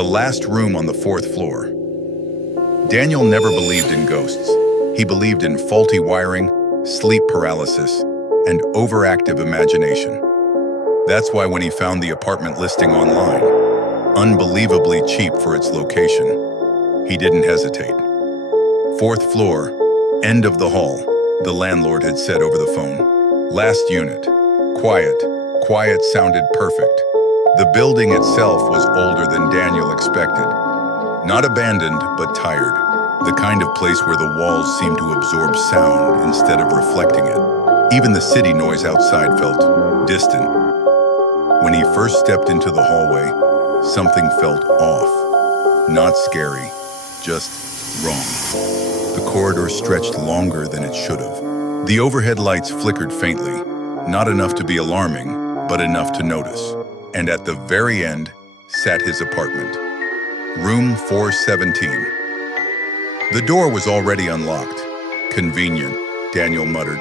the last room on the fourth floor. Daniel never believed in ghosts. He believed in faulty wiring, sleep paralysis, and overactive imagination. That's why when he found the apartment listing online, unbelievably cheap for its location, he didn't hesitate. Fourth floor, end of the hall, the landlord had said over the phone. Last unit. Quiet. Quiet sounded perfect. The building itself was older than Daniel expected. Not abandoned, but tired. The kind of place where the walls seemed to absorb sound instead of reflecting it. Even the city noise outside felt distant. When he first stepped into the hallway, something felt off. Not scary, just wrong. The corridor stretched longer than it should have. The overhead lights flickered faintly, not enough to be alarming, but enough to notice. And at the very end sat his apartment. Room 417. The door was already unlocked. Convenient, Daniel muttered.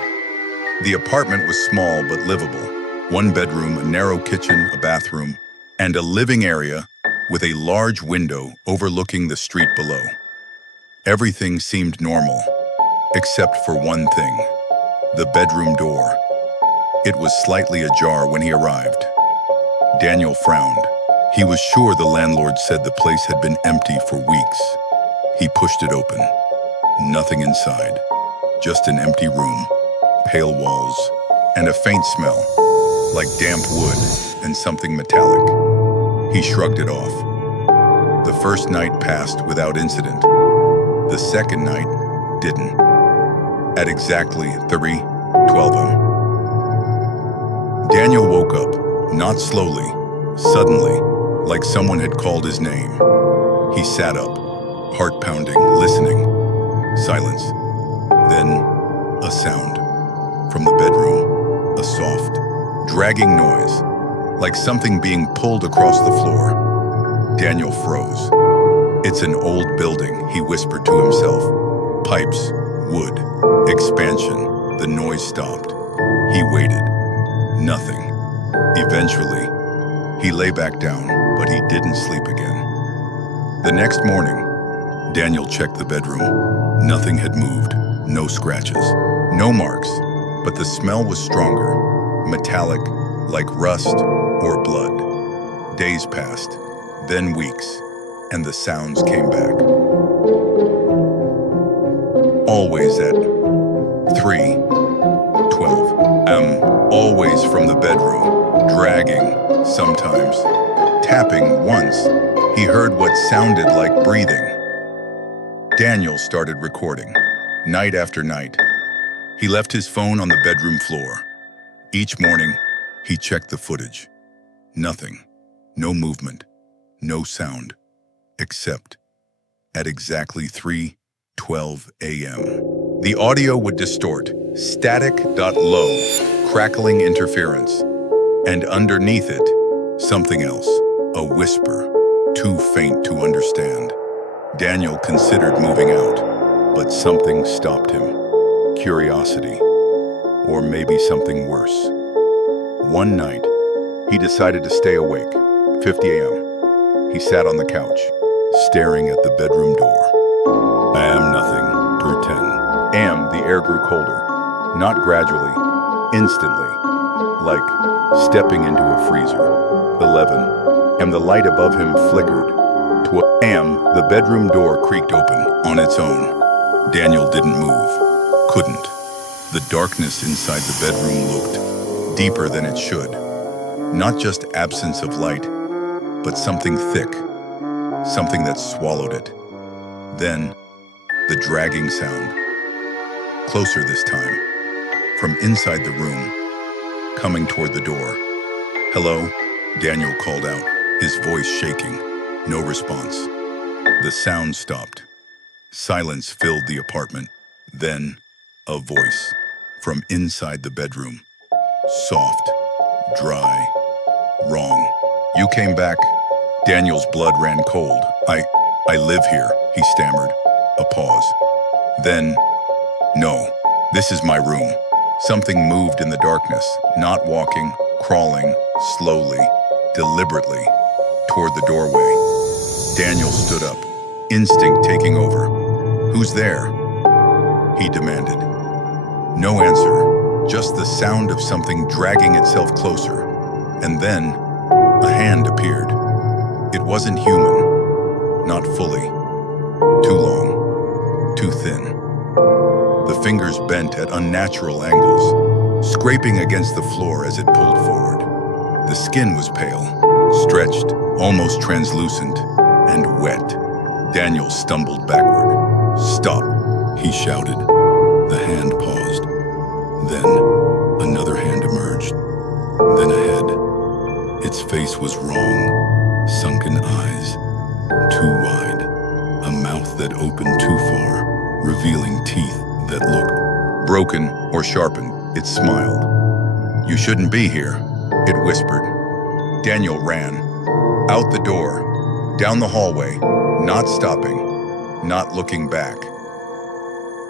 The apartment was small but livable. One bedroom, a narrow kitchen, a bathroom, and a living area with a large window overlooking the street below. Everything seemed normal, except for one thing: the bedroom door. It was slightly ajar when he arrived. Daniel frowned. He was sure the landlord said the place had been empty for weeks. He pushed it open. Nothing inside. Just an empty room, pale walls, and a faint smell, like damp wood and something metallic. He shrugged it off. The first night passed without incident. The second night didn't. At exactly 3:12 a.m. Daniel woke up, not slowly, suddenly, like someone had called his name. He sat up, heart pounding, listening. Silence. Then, a sound. From the bedroom, a soft, dragging noise, like something being pulled across the floor. Daniel froze. "It's an old building," he whispered to himself. Pipes, wood, expansion. The noise stopped. He waited. Nothing. Eventually, he lay back down, but he didn't sleep again. The next morning, Daniel checked the bedroom. Nothing had moved. No scratches. No marks. But the smell was stronger. Metallic, like rust or blood. Days passed, then weeks, and the sounds came back. Always at 3:12 a.m. Always from the bedroom, dragging, sometimes, tapping. Once, he heard what sounded like breathing. Daniel started recording, night after night. He left his phone on the bedroom floor. Each morning, he checked the footage. Nothing. No movement. No sound. Except at exactly 3:12 a.m. The audio would distort, static.low, crackling interference. And underneath it, something else, a whisper, too faint to understand. Daniel considered moving out, but something stopped him. Curiosity, or maybe something worse. One night, he decided to stay awake. 50 a.m. He sat on the couch, staring at the bedroom door. I am nothing, per 10 a.m. The air grew colder, not gradually, instantly, like stepping into a freezer. 11 and the light above him flickered. 12 a.m. The bedroom door creaked open on its own. Daniel didn't move. Couldn't. The darkness inside the bedroom looked deeper than it should. Not just absence of light, but something thick, something that swallowed it. Then, the dragging sound. Closer this time, from inside the room, coming toward the door. "Hello?" Daniel called out, his voice shaking. No response. The sound stopped. Silence filled the apartment. Then, a voice from inside the bedroom. Soft, dry, wrong. "You came back." Daniel's blood ran cold. I live here," he stammered. A pause. Then, "No, this is my room." Something moved in the darkness, not walking, crawling, slowly, deliberately, toward the doorway. Daniel stood up, instinct taking over. "Who's there?" he demanded. No answer, just the sound of something dragging itself closer. And then, a hand appeared. It wasn't human, not fully. Too long, too thin. The fingers bent at unnatural angles, scraping against the floor as it pulled forward. The skin was pale, stretched, almost translucent, and wet. Daniel stumbled backward. "Stop," he shouted. The hand paused. Then, another hand emerged. Then a head. Its face was wrong, sunken eyes, too wide, a mouth that opened too far, revealing teeth that looked broken or sharpened. It smiled. "You shouldn't be here," it whispered. Daniel ran. Out the door, down the hallway, not stopping, not looking back.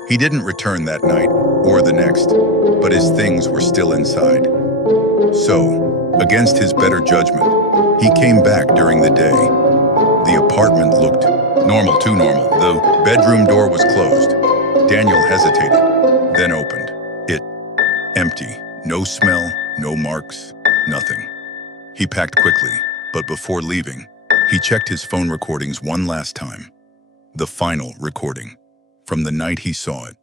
He didn't return that night or the next, but his things were still inside. So, against his better judgment, he came back during the day. The apartment looked normal, too normal. The bedroom door was closed. Daniel hesitated, then opened. It empty. No smell, no marks, nothing. He packed quickly, but before leaving, he checked his phone recordings one last time. The final recording, from the night he saw it.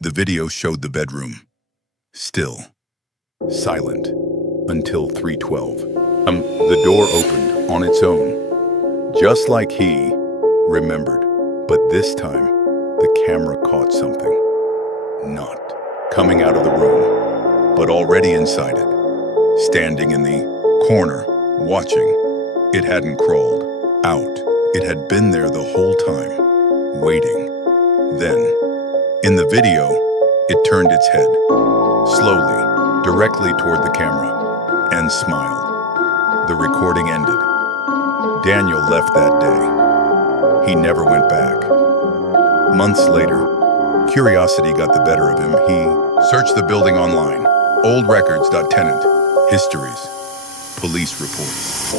The video showed the bedroom. Still. Silent. Until 3:12. The door opened on its own. Just like he remembered. But this time, the camera caught something. Not coming out of the room, but already inside it. Standing in the corner, watching. It hadn't crawled out. It had been there the whole time, waiting. Then, in the video, it turned its head, slowly, directly toward the camera, and smiled. The recording ended. Daniel left that day. He never went back. Months later, curiosity got the better of him. He searched the building online. Old records.tenant, histories, police reports.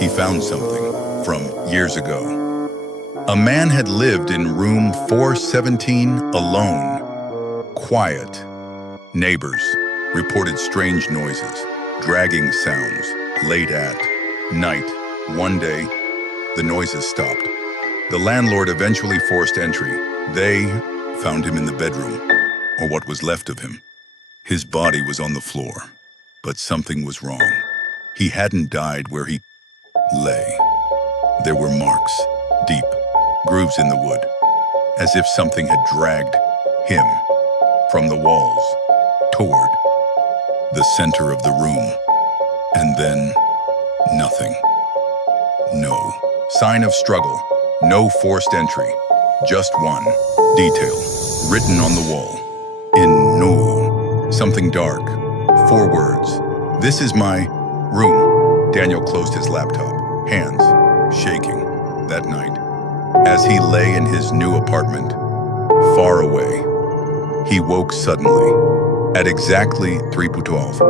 He found something from years ago. A man had lived in room 417 alone. Quiet. Neighbors reported strange noises, dragging sounds, late at night. One day, the noises stopped. The landlord eventually forced entry. They found him in the bedroom, or what was left of him. His body was on the floor, but something was wrong. He hadn't died where he lay. There were marks, deep, grooves in the wood, as if something had dragged him from the walls toward the center of the room. And then, nothing. No sign of struggle, no forced entry, just one detail written on the wall. In Nur, something dark, 4 words. "This is my room." Daniel closed his laptop, hands shaking that night. As he lay in his new apartment, far away, he woke suddenly at exactly 3:12.